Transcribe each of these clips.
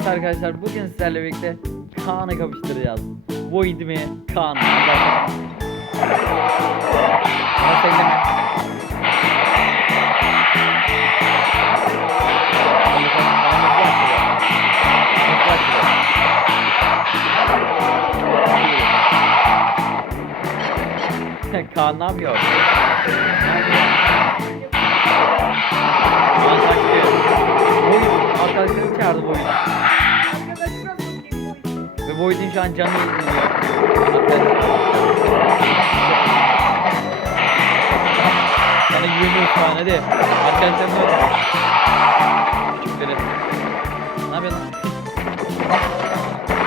Evet arkadaşlar bugün sizlerle birlikte Kaan'ı kapıştıracağız. Void mi Kaan. Nasıl ekleme? Kaan ne yapıyor? Kaan taktı. Void arkadaşlarım çağırdı Void'i. Ve Void'in şu an canı izleniyor. Sana güveniyoruz şu an hadi. Arkadaşlarım da öyle. Küçükleri. Ne yapıyorsun?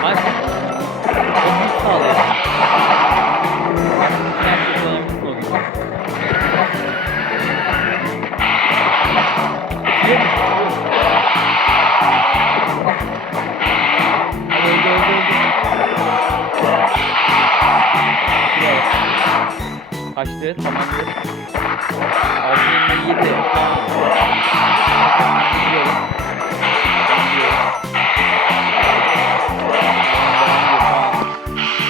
Ay. O büyük sağlıyor. Bravo. Kaçtı tamamdır. 627 tamam. Gidiyorum.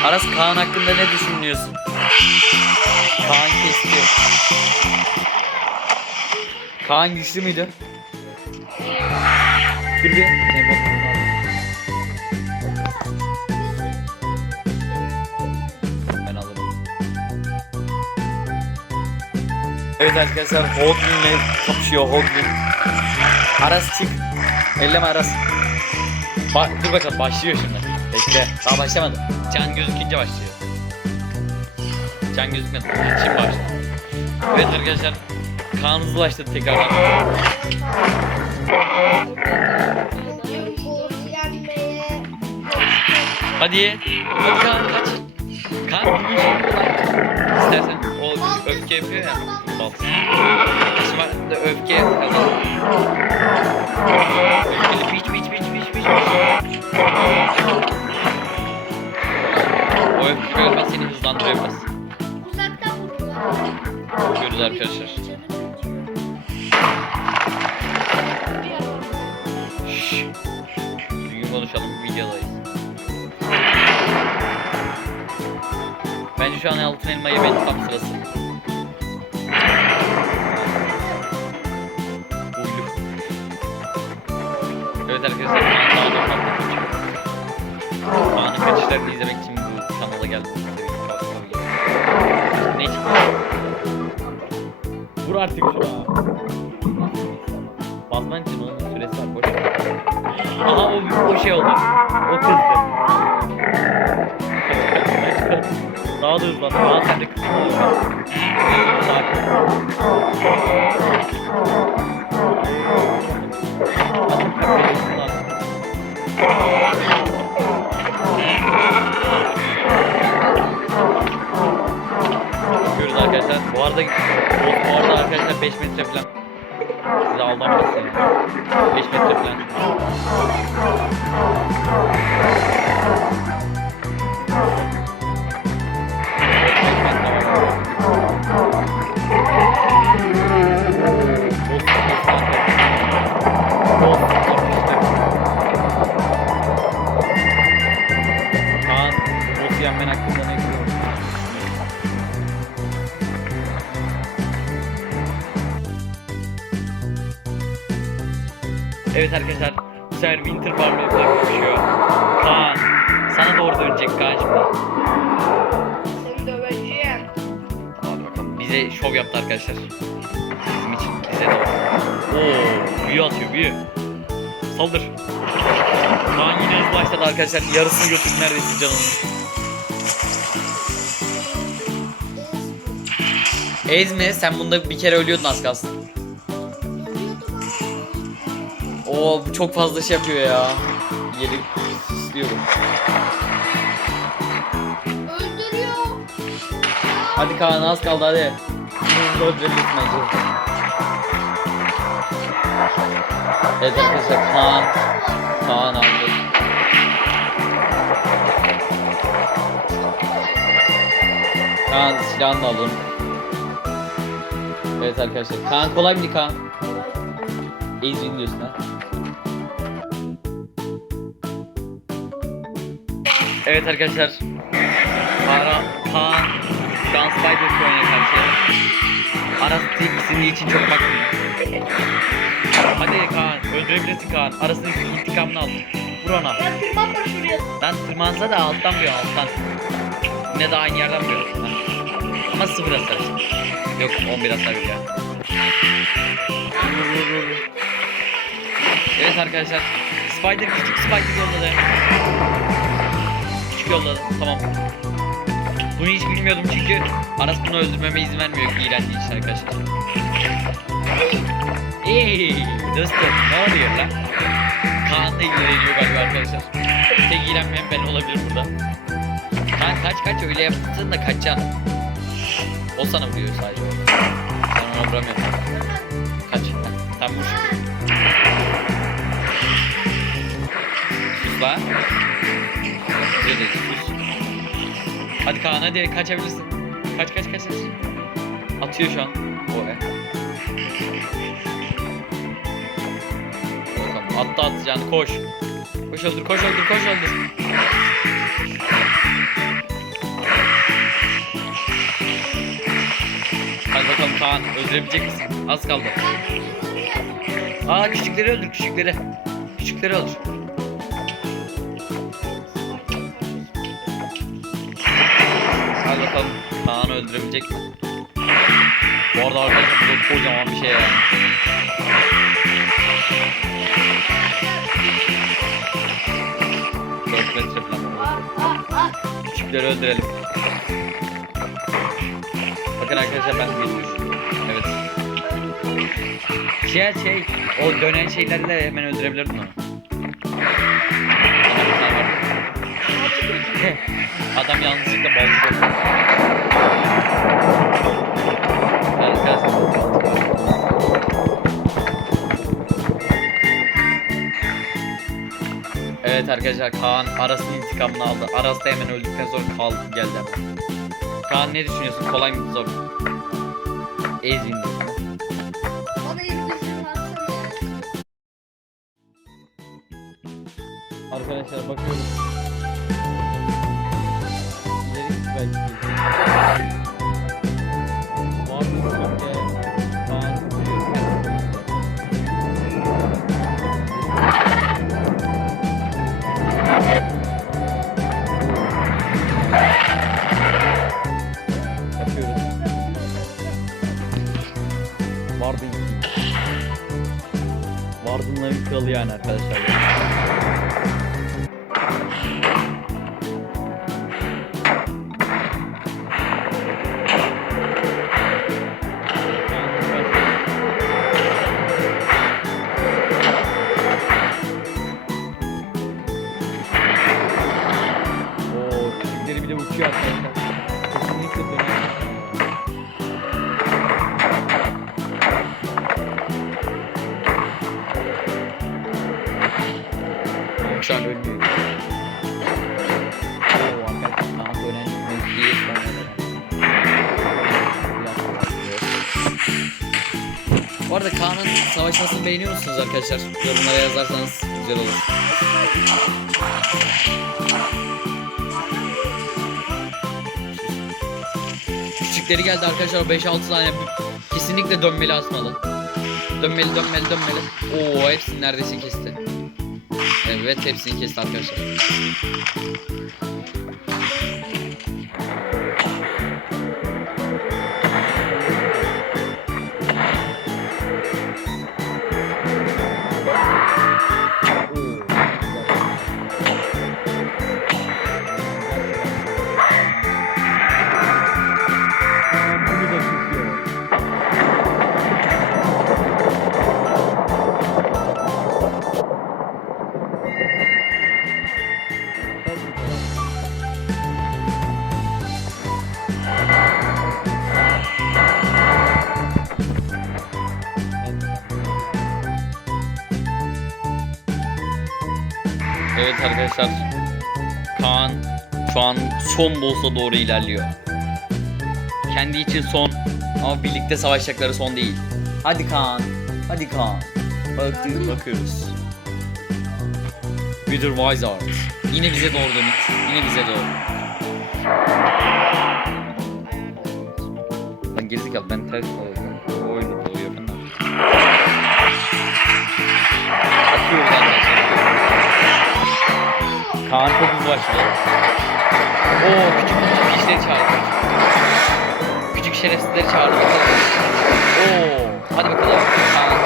Aras Kaan hakkında ne düşünüyorsun? Kaan kesti. Kaan güçlü müydü? Dur bir. Senin Evet arkadaşlar Hodlin'le kapışıyor Hodlin. Aras çık. Elleme Aras. Ba dur bakalım başlıyor şimdi. Bekle. Daha başlamadı. Can gözükünce başlıyor. Can gözükmedi. Şimdi başladı. Evet arkadaşlar. Kaan hızlı başladı tekrardan. Hadi. Hadi Kaan kaç. Şimdi kaç. İstersen o öfke yapıyor ya. Şimdi bak da öfke kazan. Öfkeli piç piç piç piç piç piç. O öfke galiba seni hızlandırıyor biraz. Uzaktan vururlar. Görürüz arkadaşlar. Şşş. Düzgün konuşalım videodayız. Bence şu an altın elma yemenin tam sırası. Kanala geldim. Ne? Vur artık şuna. Basman için onun süresi var. Boş ver. Aha o, o şey oldu. O kızdı. Daha da hızlandı. Daha sen de kızın olur. Arkadaşlar. Bu arada bu, arada arkadaşlar 5 metre falan. Size aldanmasın yani. 5 metre falan. Evet arkadaşlar, bu sefer Winter Barlow'la konuşuyor. Kaan, sana doğru dönecek Kaan şimdi. Seni döveceğim. Hadi bakalım. Bize şov yaptı arkadaşlar. Bizim için, bize de. Oo, büyü atıyor, büyü. Saldır. Kaan yine hızlı başladı arkadaşlar. Yarısını götürdü neredeyse canını. Ezme, sen bunda bir kere ölüyordun az kalsın. Oo, bu çok fazla şey yapıyor ya. Yeri istiyorum. Öldürüyor. Hadi Kaan az kaldı hadi. Hızlı öldürebilirsin bence. Evet arkadaşlar Kaan. Kaan aldı. Kaan silahını da alın. Evet arkadaşlar. Kaan kolay mıydı Kaan? Ezin diyorsun ha. Evet arkadaşlar. Kaan şu an Spider oyuna karşı. Aras ikisinin için çok bakmıyor. Hadi Kaan öldürebilirsin Kaan. Aras'ın intikamını al. Vur ona. Ya tırmanma şuraya. Lan tırmansa da alttan vuruyor alttan. Yine de aynı yerden vuruyor. Ama sıfır hasar. Yok 11 hasar vuruyor. Vur, vur, vur, vur. Evet arkadaşlar. Spider küçük Spider yolladı. Küçük yolladı. Tamam. Bunu hiç bilmiyordum çünkü Aras bunu öldürmeme izin vermiyor iğrendiği için arkadaşlar. Eee dostum ne oluyor lan? Kaan da ilgileniyor galiba arkadaşlar. Tek ilgilenmeyen ben olabilir burada. Kaan kaç kaç öyle yaptın da kaçacaksın. O sana vuruyor sadece. Sen ona vuramıyorsun. Kaç. Sen vur. Sus lan. Hadi Kaan hadi kaçabilirsin. Kaç kaç kaç kaç. Atıyor şu an. O e. Tamam attı atacağını koş. Koş öldür koş öldür koş öldür. Hadi bakalım Kaan öldürebilecek misin? Az kaldı. Aa küçükleri öldür küçükleri. Küçükleri öldür. Bakalım Kaan öldürebilecek mi? Bu arada arkadaşlar bu kocaman bir şey yani. Dört metre falan. Küçükleri öldürelim. Bakın arkadaşlar ben geçiyorum. Evet. Şey şey, o dönen şeylerle hemen öldürebilirdim onu. Adam balta Arkadaşlar. Evet arkadaşlar Kaan Aras'ın intikamını aldı. Aras da hemen öldükten sonra kal geldi. Kaan ne düşünüyorsun? Kolay mı zor mu? Vardınların kralı yani arkadaşlar. Arada Kaan'ın savaşmasını beğeniyor musunuz arkadaşlar? Yorumlara yazarsanız güzel olur. Küçükleri geldi arkadaşlar 5-6 tane kesinlikle dönmeli asmalı. Dönmeli dönmeli dönmeli. Oo hepsini neredeyse kesti. Evet hepsini kesti arkadaşlar. Evet arkadaşlar. Kaan şu an son boss'a doğru ilerliyor. Kendi için son ama birlikte savaşacakları son değil. Hadi Kaan. Hadi Kaan. Bak, bakıyoruz. Wither Wizard. Yine bize doğru dönük. Yine bize doğru. Ben gerizekalı ben ters alıyorum. O oluyor ben de. Atıyoruz arkadaşlar. Kaan çok hızlı başladı. Küçük küçük işleri çağırdı. Küçük şerefsizleri çağırdı bakalım. Oo hadi bakalım. Kaan.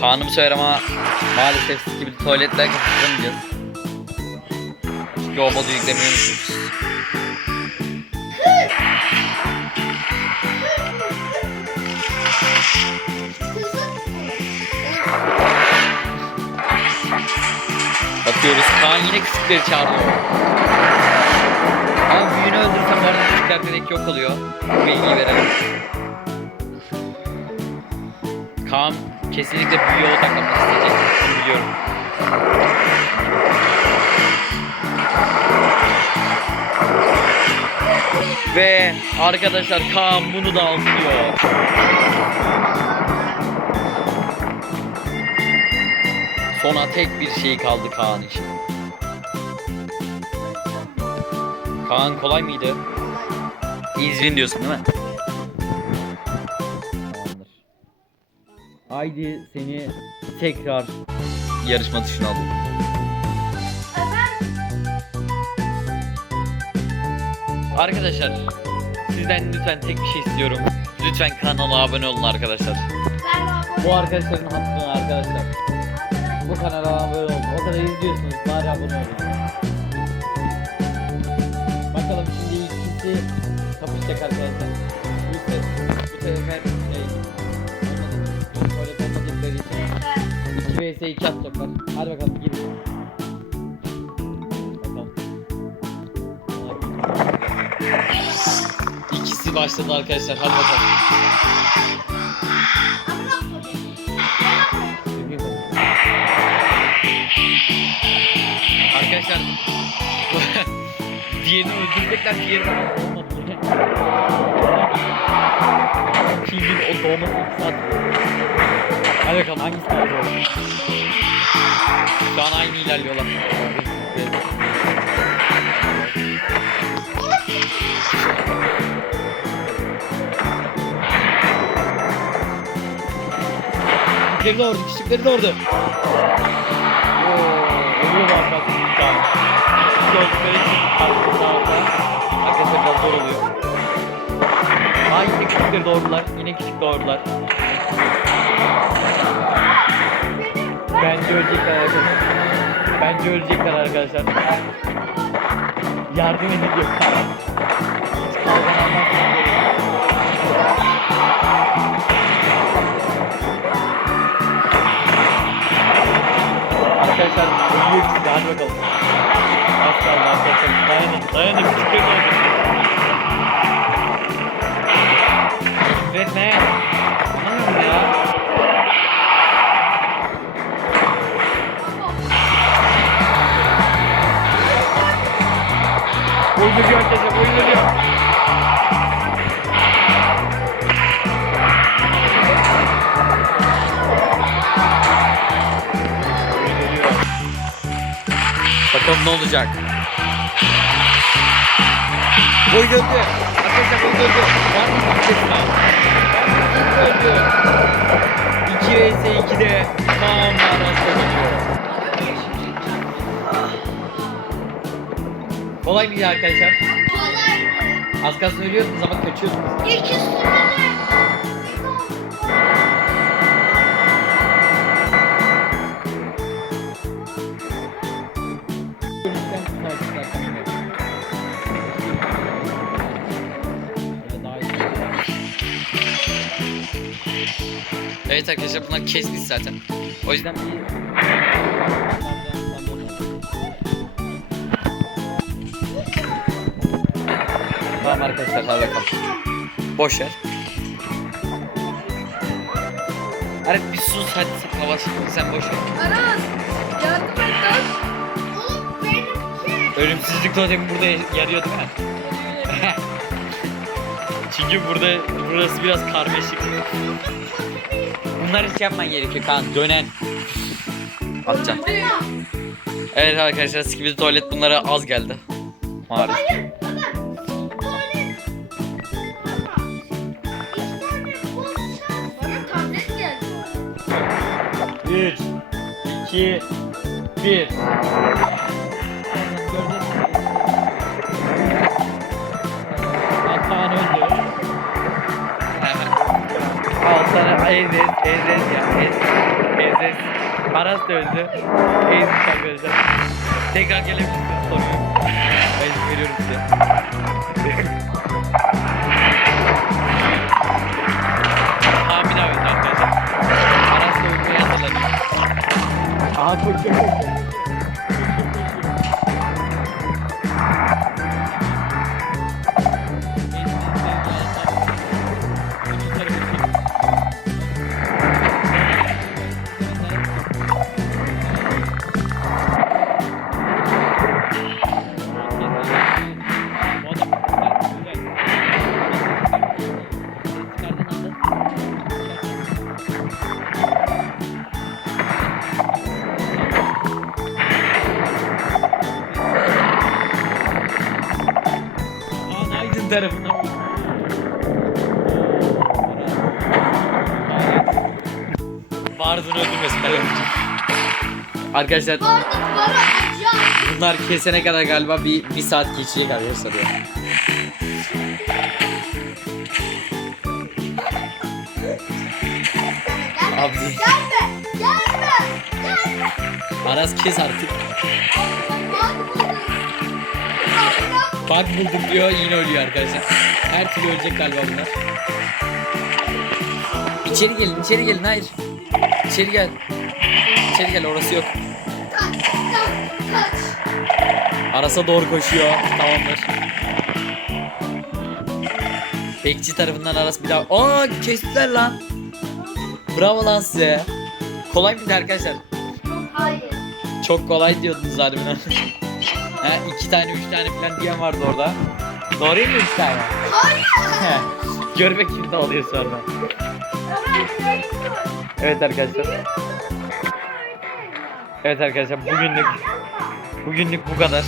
Kaan'ı bu sefer ama maalesef gibi tuvaletler kapatamayacağız. Çünkü o modu yüklemeyi unutmuşuz. Bakıyoruz Kaan yine küçükleri çağırıyor. Ama büyüğünü öldürsem bu arada küçükler direkt yok oluyor. Bu bilgiyi verelim. Kaan kesinlikle büyüye odaklanmak isteyecek. Bunu biliyorum. Ve arkadaşlar Kaan bunu da alıyor. Sona tek bir şey kaldı Kaan için. Kaan kolay mıydı? İzvin diyorsun değil mi? Tamamdır. Haydi seni tekrar yarışma dışına alayım. Arkadaşlar sizden lütfen tek bir şey istiyorum. Lütfen kanala abone olun arkadaşlar. Bu arkadaşların hakkını arkadaşlar. Bu kanala abone olun. O kadar izliyorsunuz. Bari abone olun. Bakalım şimdi ikisi kapışacak arkadaşlar. Bu sefer, bu sefer şey olmadı. Tuvalet olmadıkları için 2 vs 2 atacaklar. Hadi bakalım girin. Bakalım. İkisi başladı arkadaşlar. Hadi bakalım. Arkadaşlar diğerini öldürecekler diğeri bana olmadı. Şimdi o doğması iki saat. Hadi bakalım hangisi daha zor? Şu an aynı ilerliyorlar. Küçükleri orada, küçükleri de orada. Oluyor bak. Küçük oldukları için arka tarafta. Arkadaşlar biraz zor oluyor. Aa yine küçükleri doğurdular. Yine küçük doğurdular. Bence ölecekler arkadaşlar. Bence ölecekler arkadaşlar. Yardım edin diyor. Hiç Arkadaşlar ölüyor ikisi de hadi bakalım. Az kaldı arkadaşlar. Dayanın, dayanın küçükleri de oldu. Üretme. Anlamıyorum ya. Oyun ölüyor arkadaşlar, oyun ölüyor. Ne olacak. Gol öldü. Arkadaşlar gol öldü. Var mı ses daha? Öldü. 2 vs 2'de Kaan Aras kazanıyor. Kolay mıydı arkadaşlar? Az kalsın ölüyordunuz ama kaçıyordunuz. İlk üstüne Evet arkadaşlar bunlar kesmiş zaten. O yüzden bir Tamam arkadaşlar hadi bakalım. Boş ver. Arif bir sus hadi sen hava sen boş ver. Aras. Yardım et lan. Oğlum benimki. Ölümsüzlük totemi burada yarıyor değil mi? Çünkü burada burası biraz karmaşık. Bunları hiç yapman gerekiyor Kaan. Dönen. Atacağım. Evet arkadaşlar skibidi tuvalet bunlara az geldi. Maalesef. Hayır. Baba. Tuvalet. Baba. İki tane boş şans. Bana tablet geldi. 3 2 1 ezez, ezez ya, ez, ezez. Aras da öldü. Ezez arkadaşlar. Tekrar gelebilirsiniz soruyu. Ben izin veriyorum size. Kaan bir daha öldü arkadaşlar. Aras da ölmeye hazırlanıyor. Aha koşuyor Bardın öldürmesin ben öldüreceğim. Arkadaşlar Vardık bana acayip. bunlar kesene kadar galiba bir, bir saat geçecek arkadaşlar ya. Abi Gelme. Gelme. Gelme. Aras kes artık. Bak buldum. Bug bulduk diyor yine ölüyor arkadaşlar. Her türlü ölecek galiba bunlar. İçeri gelin içeri gelin hayır. İçeri gel. İçeri gel orası yok. Kaç. Kaç. Kaç. Aras'a doğru koşuyor. Tamamdır. Bekçi tarafından Aras bir daha... Aa kestiler lan. Bravo lan size. Kolay mıydı arkadaşlar? Hayır. Çok kolay diyordunuz harbiden. ha, iki tane üç tane falan diyen vardı orada. Doğru mu üç tane? Hayır. Görmek kim ne oluyor sonra. Evet arkadaşlar. Evet arkadaşlar bugünlük bugünlük bu kadar.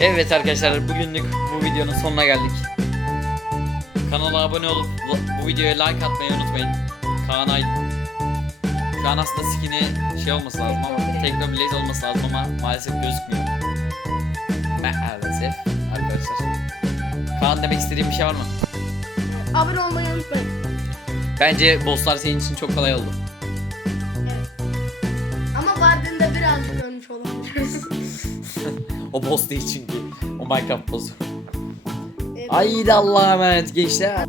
Evet arkadaşlar bugünlük bu videonun sonuna geldik. Kanala abone olup bu videoya like atmayı unutmayın. Kaan Aydın. Şu an aslında skin'i şey olması lazım ama Tekno Blaze olması lazım ama maalesef gözükmüyor. Maalesef arkadaşlar. Kaan demek istediğim bir şey var mı? Abone olmayı unutmayın. Bence bosslar senin için çok kolay oldu. Ama vardığında birazcık ölmüş olabiliriz. O boss değil çünkü. O Minecraft boss'u. Evet. Haydi Allah'a emanet gençler.